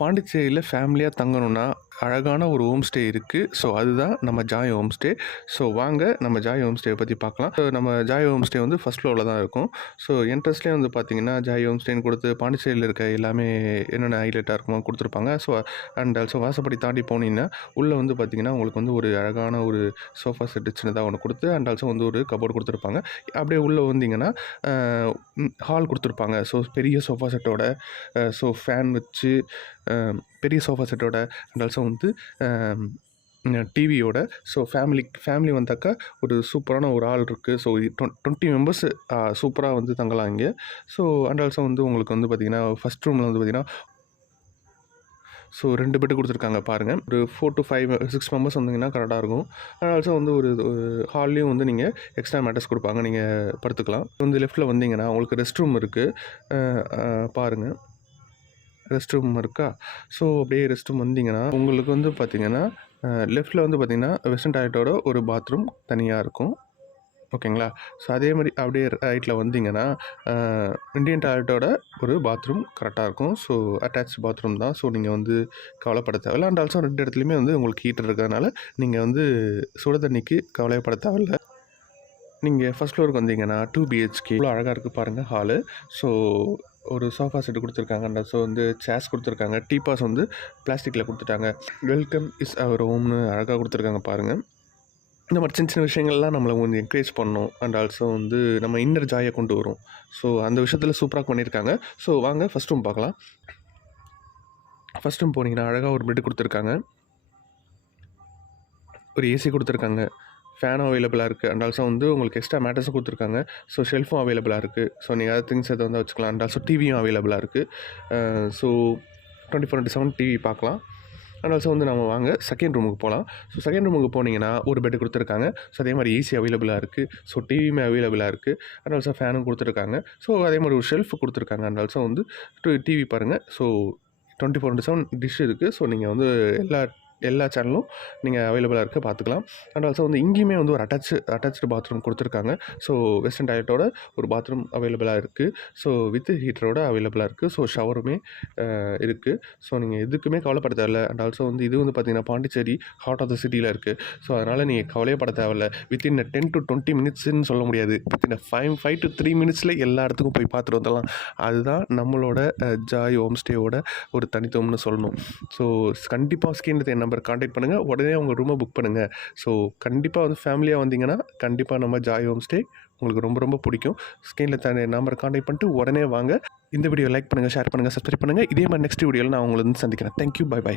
பாண்டிச்சேரியில் ஃபேமிலியாக தங்கணும்னா அழகான ஒரு ஹோம் ஸ்டே இருக்குது. ஸோ அதுதான் நம்ம ஜாய் ஹோம் ஸ்டே. ஸோ வாங்க நம்ம ஜாய் ஹோம் ஸ்டே பற்றி பார்க்கலாம். ஸோ நம்ம ஜாய் ஹோம் ஸ்டே வந்து ஃபஸ்ட் ஃப்ளோரில் தான் இருக்கும். ஸோ என்ட்ரன்ஸ்லேயே வந்து பார்த்தீங்கன்னா ஜாய் ஹோம் ஸ்டேன்னு கொடுத்து பாண்டிச்சேரியில் இருக்க எல்லாமே என்னென்ன ஹைலைட்டாக இருக்குமோ கொடுத்துருப்பாங்க. ஸோ அண்ட் ஆல்சோ வாசப்படி தாண்டி போனீங்கன்னா உள்ளே வந்து பார்த்தீங்கன்னா உங்களுக்கு வந்து ஒரு அழகான ஒரு சோஃபா செட்டு சின்னதாக ஒன்று கொடுத்து அண்ட் ஆல்சோ வந்து ஒரு கபோர்டு கொடுத்துருப்பாங்க. அப்படியே உள்ளே வந்தீங்கன்னா ஹால் கொடுத்துருப்பாங்க. ஸோ பெரிய சோஃபா செட்டோட ஸோ ஃபேன் வச்சு பெரிய சோஃபா செட்டோட அண்ட் ஆல்சோ வந்து டிவியோட. ஸோ ஃபேமிலி வந்தாக்கா ஒரு சூப்பரான ஒரு ஆள் இருக்குது. ஸோ 20 மெம்பர்ஸ் சூப்பராக வந்து தங்கலாம் இங்கே. ஸோ அண்ட் ஆல்சோ வந்து உங்களுக்கு வந்து பார்த்திங்கன்னா ஃபஸ்ட் ரூமில் வந்து பார்த்திங்கன்னா ஸோ 2 பெட்டு கொடுத்துருக்காங்க பாருங்கள். ஒரு 4 to 5 6 மெம்பர்ஸ் வந்தீங்கன்னா கரெக்டாக இருக்கும். அண்ட் ஆல்சோ வந்து ஒரு ஹால்லேயும் வந்து நீங்கள் எக்ஸ்ட்ரா மேட்டர்ஸ் கொடுப்பாங்க, நீங்கள் படுத்துக்கலாம். வந்து லெஃப்ட்டில் வந்தீங்கன்னா உங்களுக்கு ரெஸ்ட் ரூம் இருக்குது பாருங்கள். ரெஸ்ட் ரூம் இருக்கா? ஸோ அப்படியே ரெஸ்ட் ரூம் வந்தீங்கன்னா உங்களுக்கு வந்து பார்த்திங்கன்னா லெஃப்ட்டில் வந்து பார்த்திங்கன்னா வெஸ்டர்ன் டாய்லெட்டோட ஒரு பாத்ரூம் தனியாக இருக்கும். ஓகேங்களா? ஸோ அதே மாதிரி அப்படியே ரைட்டில் வந்தீங்கன்னா இண்டியன் டாய்லெட்டோட ஒரு பாத்ரூம் கரெக்டாக இருக்கும். ஸோ அட்டாச் பாத்ரூம் தான். ஸோ நீங்கள் வந்து கவலைப்பட தேவையில்ல. அண்ட் ஆல்சோ 2 இடத்துலையுமே வந்து உங்களுக்கு ஹீட்டர் இருக்கிறதுனால நீங்கள் வந்து சுட தண்ணிக்கு கவலைப்பட தேவையில்ல. நீங்கள் ஃபஸ்ட் ஃப்ளோருக்கு வந்தீங்கன்னா 2 BHK இவ்வளோ அழகாக இருக்குது பாருங்கள் ஹாலு. ஸோ ஒரு சோஃபா செட்டு கொடுத்துருக்காங்க. அண்ட் ஸோ வந்து சேர்ஸ் கொடுத்துருக்காங்க. டீபாஸ் வந்து பிளாஸ்டிக்கில் கொடுத்துட்டாங்க. வெல்கம் இஸ் அவர் ஹோம்னு அழகாக கொடுத்துருக்காங்க பாருங்கள். இந்த மாதிரி சின்ன சின்ன விஷயங்கள்லாம் நம்மளை கொஞ்சம் என்கரேஜ் பண்ணணும். அண்ட் ஆல்சோ வந்து நம்ம இன்னர் ஜாயை கொண்டு வரும். ஸோ அந்த விஷயத்தில் சூப்பராக பண்ணியிருக்காங்க. ஸோ வாங்க ஃபஸ்ட் ரூம் பார்க்கலாம். ஃபஸ்ட் ரூம் போனீங்கன்னா அழகாக ஒரு பெட்டு கொடுத்துருக்காங்க, ஒரு ஏசி கொடுத்துருக்காங்க, ஃபேனும் அவைலபிளாக இருக்குது. அண்ட் ஆல்சோ வந்து உங்களுக்கு எக்ஸ்ட்ரா மேட்டர்ஸும் கொடுத்துருக்காங்க. ஸோ ஷெல்ஃபும் அவைலபிளாக இருக்குது. ஸோ நீங்கள் ஏதாவது திங்ஸ் எதை வந்து வச்சுக்கலாம். அண்ட் ஆல்சோ டிவியும் அவைலபிளாக இருக்குது. ஸோ 24/7 டிவி பார்க்கலாம். அண்ட் ஆல்சோ வந்து நம்ம வாங்க செகண்ட் ரூமுக்கு போகலாம். ஸோ செகண்ட் ரூமுக்கு போனீங்கன்னா ஒரு பெட்டு கொடுத்துருக்காங்க. ஸோ அதே மாதிரி ஏசி அவைலபிளாக இருக்குது. ஸோ டிவியுமே அவைலபிளாக இருக்குது. அண்ட் ஆல்சோ ஃபேனும் கொடுத்துருக்காங்க. ஸோ அதே மாதிரி ஒரு ஷெல்ஃப் கொடுத்துருக்காங்க. அண்ட் ஆல்சோ வந்து டிவி பாருங்கள். ஸோ 24/7 டிஷ் இருக்குது. ஸோ நீங்கள் வந்து எல்லா சேனலும் நீங்கள் அவைலபிளாக இருக்க பார்த்துக்கலாம். அண்ட் ஆல்சோ வந்து இங்கேயுமே வந்து ஒரு அட்டாச்சு பாத்ரூம் கொடுத்துருக்காங்க. ஸோ வெஸ்டர்ன் டாய்லெட்டோட ஒரு பாத்ரூம் அவைலபிளாக இருக்குது. ஸோ வித் ஹீட்டரோட அவைலபிளாக இருக்குது. ஸோ ஷவருமே இருக்குது. ஸோ நீங்கள் எதுக்குமே கவலைப்பட தேவையில்ல. அண்ட் ஆல்சோ வந்து இது வந்து பார்த்திங்கன்னா பாண்டிச்சேரி ஹார்ட் ஆஃப் த சிட்டியில் இருக்குது. ஸோ அதனால் நீங்கள் கவலையப்பட தேவையில்ல. வித்தின் 10 to 20 மினிட்ஸ்ன்னு சொல்ல முடியாது. வித்தின் 5 to 3 மினிட்ஸில் எல்லா இடத்துக்கும் போய் பார்த்துட்டு வந்துடலாம். அதுதான் நம்மளோட ஜாய் ஹோம் ஸ்டேவோட ஒரு தனித்துவம்னு சொல்லணும். ஸோ கண்டிப்பாக ஸ்க்ரீனில் என் நம்பர் கான்டாக்ட் பண்ணுங்கள். உடனே உங்கள் ரூமை புக் பண்ணுங்கள். ஸோ கண்டிப்பாக வந்து ஃபேமிலியாக வந்தீங்கன்னா கண்டிப்பாக நம்ம ஜாய் ஹோம் ஸ்டே உங்களுக்கு ரொம்ப ரொம்ப பிடிக்கும். ஸ்க்ரீனில் நம்பர் கான்டாக்ட் பண்ணிட்டு உடனே வாங்க. இந்த வீடியோ லைக் பண்ணுங்கள், ஷேர் பண்ணுங்கள், சப்ஸ்கிரைப் பண்ணுங்கள். இதே மாதிரி நெக்ஸ்ட் வீடியோவில் நான் உங்களை வந்து சந்திக்கிறேன். Thank you, by.